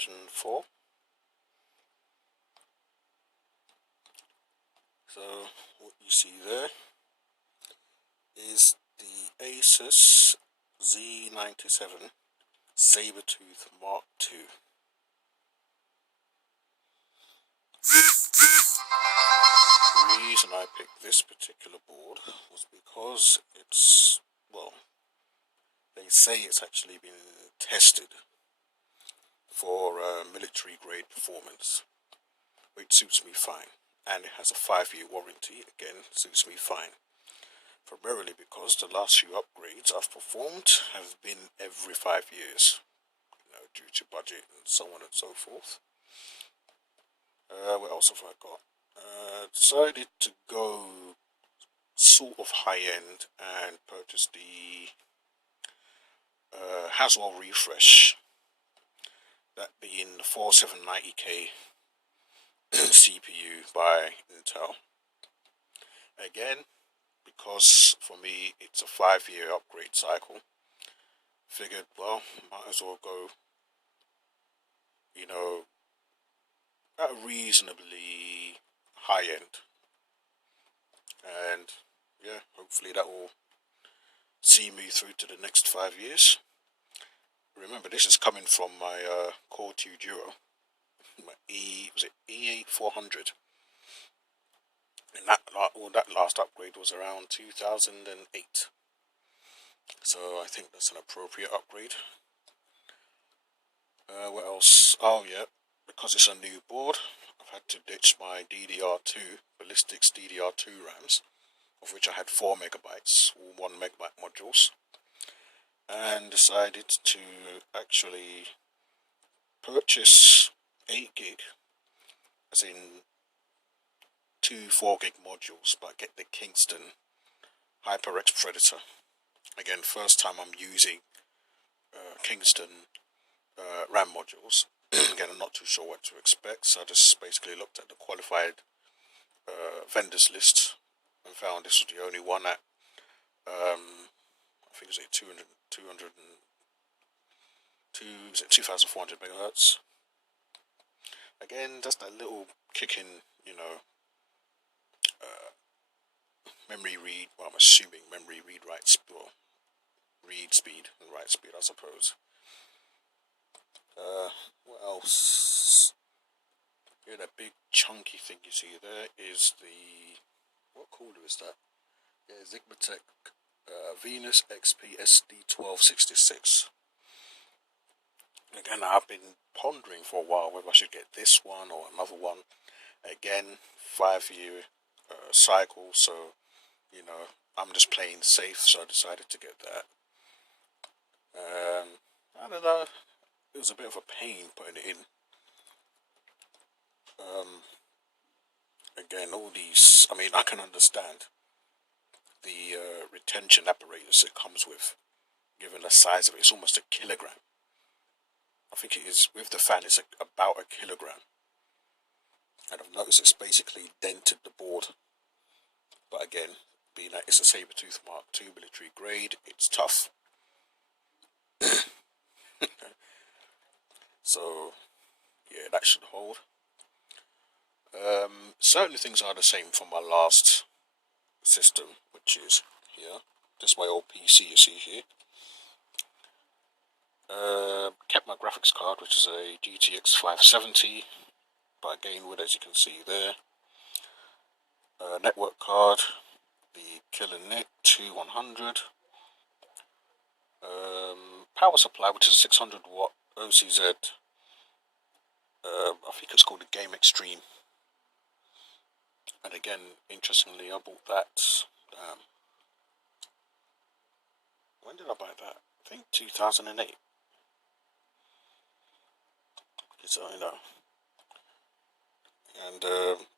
version 4. So what you see there is the Asus Z97 Sabertooth Mark II. The reason I picked this particular board was because it's, well, they say it's actually been tested for military grade performance, which suits me fine, and it has a 5-year warranty. Again, suits me fine, primarily because the last few upgrades I've performed have been every 5 years, due to budget and so on and so forth. What else have I got? Decided to go sort of high end and purchase the Haswell refresh, that being the 4790K CPU by Intel. Again, because for me it's a 5-year upgrade cycle, figured, well, might as well go, at a reasonably high end, and yeah, hopefully that will see me through to the next 5 years. Remember, this is coming from my Core 2 Duo, my E8 400, and that last upgrade was around 2008. So I think that's an appropriate upgrade. What else? Oh yeah, because it's a new board, I've had to ditch my DDR2 Ballistics DDR2 RAMs, of which I had 4 megabytes, or 1 megabyte modules, and decided to actually purchase 8 gig, as in 2 4 gig modules, but get the Kingston HyperX Predator. Again, first time I'm using Kingston RAM modules. Again, I'm not too sure what to expect, so I just basically looked at the qualified vendors list and found this was the only one at I think it's 2,400 megahertz. Again, just that little kick in, memory read. Well, I'm assuming memory read read speed and write speed, I suppose. What else? Yeah, that big chunky thing you see there is what cooler is that? Yeah, Zigmatech Venus XP SD1266. Again, I've been pondering for a while whether I should get this one or another one. Again, 5-year cycle, so I'm just playing safe, so I decided to get that. I don't know, it was a bit of a pain putting it in. Again, all these, I can understand the retention apparatus it comes with, given the size of it. It's almost a kilogram. I think it is, with the fan, it's about a kilogram. And I've noticed it's basically dented the board. But again, being that it's a Sabertooth Mark II military grade, it's tough. So, yeah, that should hold. Certain things are the same from my last system, which is here. This is my old PC you see here. Kept my graphics card, which is a GTX 570, but again, with, as you can see there, network card, the Killer Knit 2100, power supply, which is a 600 watt OCZ. I think it's called the Game Extreme. And again, interestingly, I bought that. When did I buy that? I think 2008. So and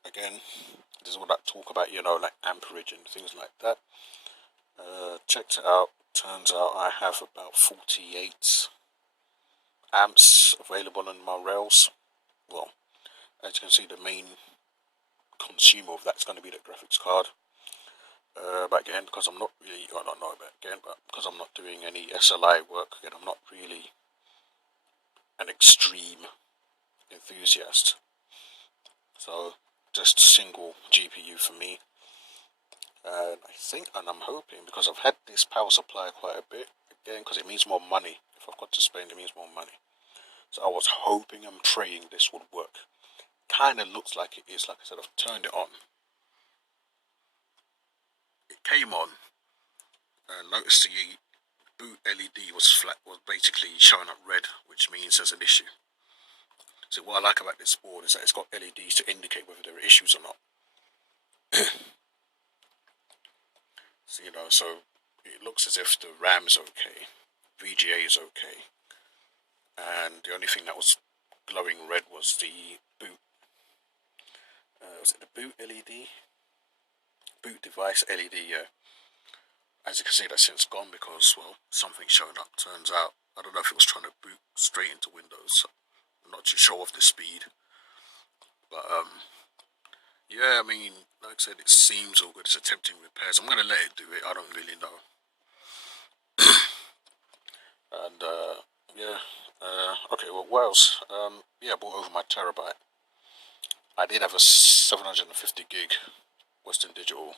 again, this is what I talk about, like amperage and things like that. Checked it out. Turns out I have about 48 amps available on my rails. Well, as you can see, the main consumer of that's going to be the graphics card. But again, because I'm not really, I don't know about again, but because I'm not doing any SLI work, again, I'm not really an extreme enthusiast. So just single GPU for me. And I think, and I'm hoping, because I've had this power supply quite a bit, again, because it means more money. If I've got to spend, it means more money. So I was hoping and praying this would work. Kind of looks like it is. Like I said, I've turned it on. It came on, and noticed the boot LED was basically showing up red, which means there's an issue. So what I like about this board is that it's got LEDs to indicate whether there are issues or not. So, so it looks as if the RAM is okay, VGA is okay, and the only thing that was glowing red was the boot. Was it the boot LED? Boot device LED, yeah. As you can see, that's since gone because, well, something's showing up. Turns out, I don't know if it was trying to boot straight into Windows. So I'm not too sure of the speed, but yeah, I mean, like I said, it seems all good. It's attempting repairs. I'm gonna let it do it. I don't really know. And yeah, okay. Well, what else? Yeah, I bought over my terabyte. I did have a 750 gig Western Digital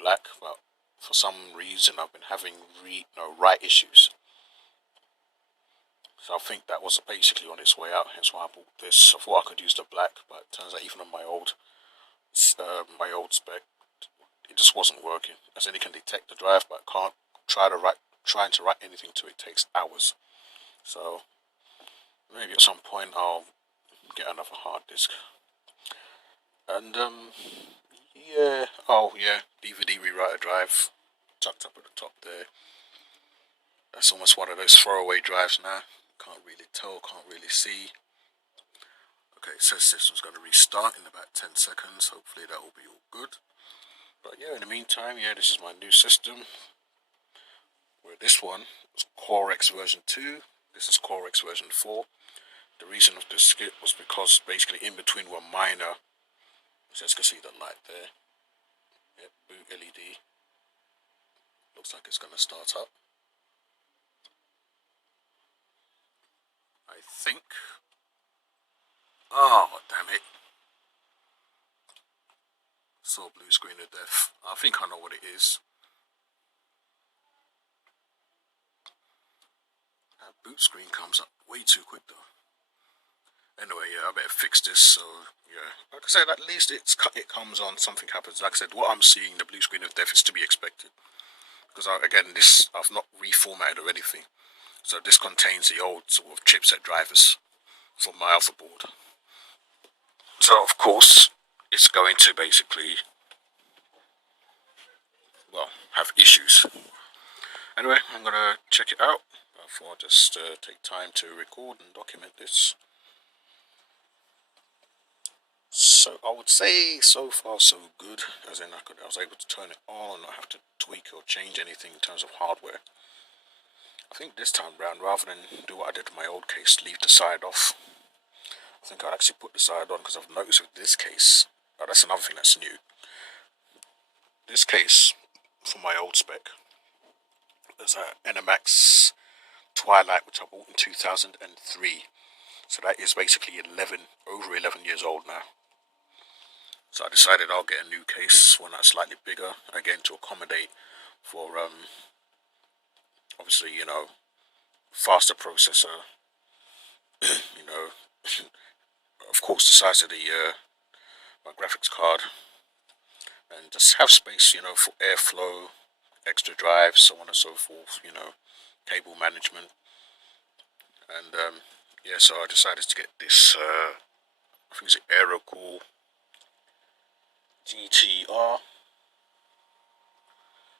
black, but for some reason I've been having write issues. So I think that was basically on its way out. Hence why I bought this. I thought I could use the black, but it turns out even on my old spec, it just wasn't working. As in, it can detect the drive, but can't trying to write anything to it takes hours. So maybe at some point I'll get another hard disk. And yeah, oh yeah, DVD rewriter drive tucked up at the top there. That's almost one of those throwaway drives now. Can't really tell, can't really see. Okay, it says system's going to restart in about 10 seconds. Hopefully that will be all good. But yeah, in the meantime, yeah, this is my new system. Where this one was Core X version 2. This is Core X version 4. The reason of this skip was because basically in between were minor. So you can see the light there. Yeah, boot LED. Looks like it's going to start up. I think. Oh, damn it. Saw blue screen of death. I think I know what it is. That boot screen comes up way too quick though. Anyway, yeah, I better fix this. So yeah, like I said, at least it comes on. Something happens. Like I said, what I'm seeing, the blue screen of death, is to be expected. Because again, this I've not reformatted or anything. So this contains the old sort of chipset drivers for my alpha board. So of course, it's going to basically, well, have issues. Anyway, I'm gonna check it out. Before I just take time to record and document this. So I would say so far so good, as in I was able to turn it on and not have to tweak or change anything in terms of hardware. I think this time round, rather than do what I did in my old case, leave the side off, I think I'll actually put the side on, because I've noticed with this case, that's another thing that's new. This case, for my old spec, there's a NMAX Twilight, which I bought in 2003. So that is basically over 11 years old now. So I decided I'll get a new case, one that's slightly bigger, again to accommodate for obviously, faster processor, of course the size of the my graphics card, and just have space, for airflow, extra drives, so on and so forth, cable management. And yeah, so I decided to get this I think it's an Aerocool GTR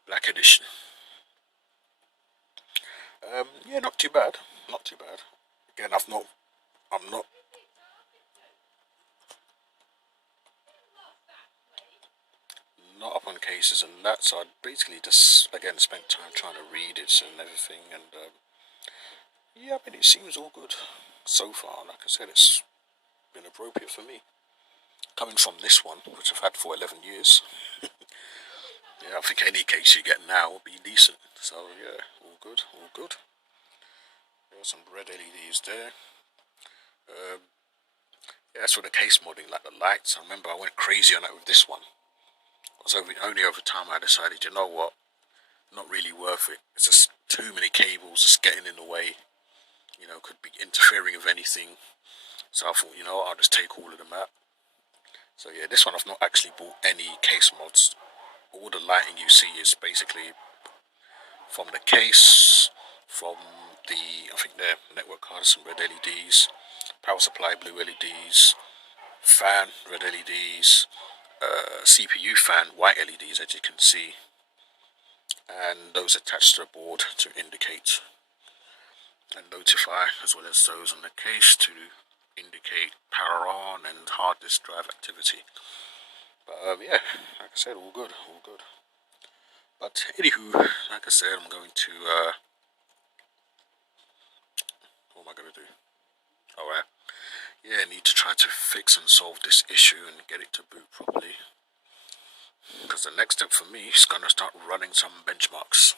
Black Edition. Yeah, not too bad. Not too bad. Again, I'm not up on cases and that, so I basically just again spent time trying to read it and everything, and yeah, I mean, it seems all good so far. Like I said, it's been appropriate for me. Coming from this one, which I've had for 11 years, yeah, I think any case you get now will be decent. So yeah, all good, all good. There are some red LEDs there. Yeah, that's for the case modding, like the lights. I remember I went crazy on that with this one. It was only over time I decided, you know what, not really worth it. It's just too many cables just getting in the way. You know, could be interfering with anything. So I thought, you know, I'll just take all of them out. So yeah, this one I've not actually bought any case mods. All the lighting you see is basically from the case, from the, I think the network cards, some red LEDs, power supply blue LEDs, fan red LEDs, CPU fan white LEDs as you can see, and those attached to the board to indicate and notify, as well as those on the case to indicate power on and hard disk drive activity. But yeah, like I said, all good, all good. But anywho, like I said, I'm going to what am I going to do? Alright, yeah, I need to try to fix and solve this issue and get it to boot properly. Because the next step for me is going to start running some benchmarks.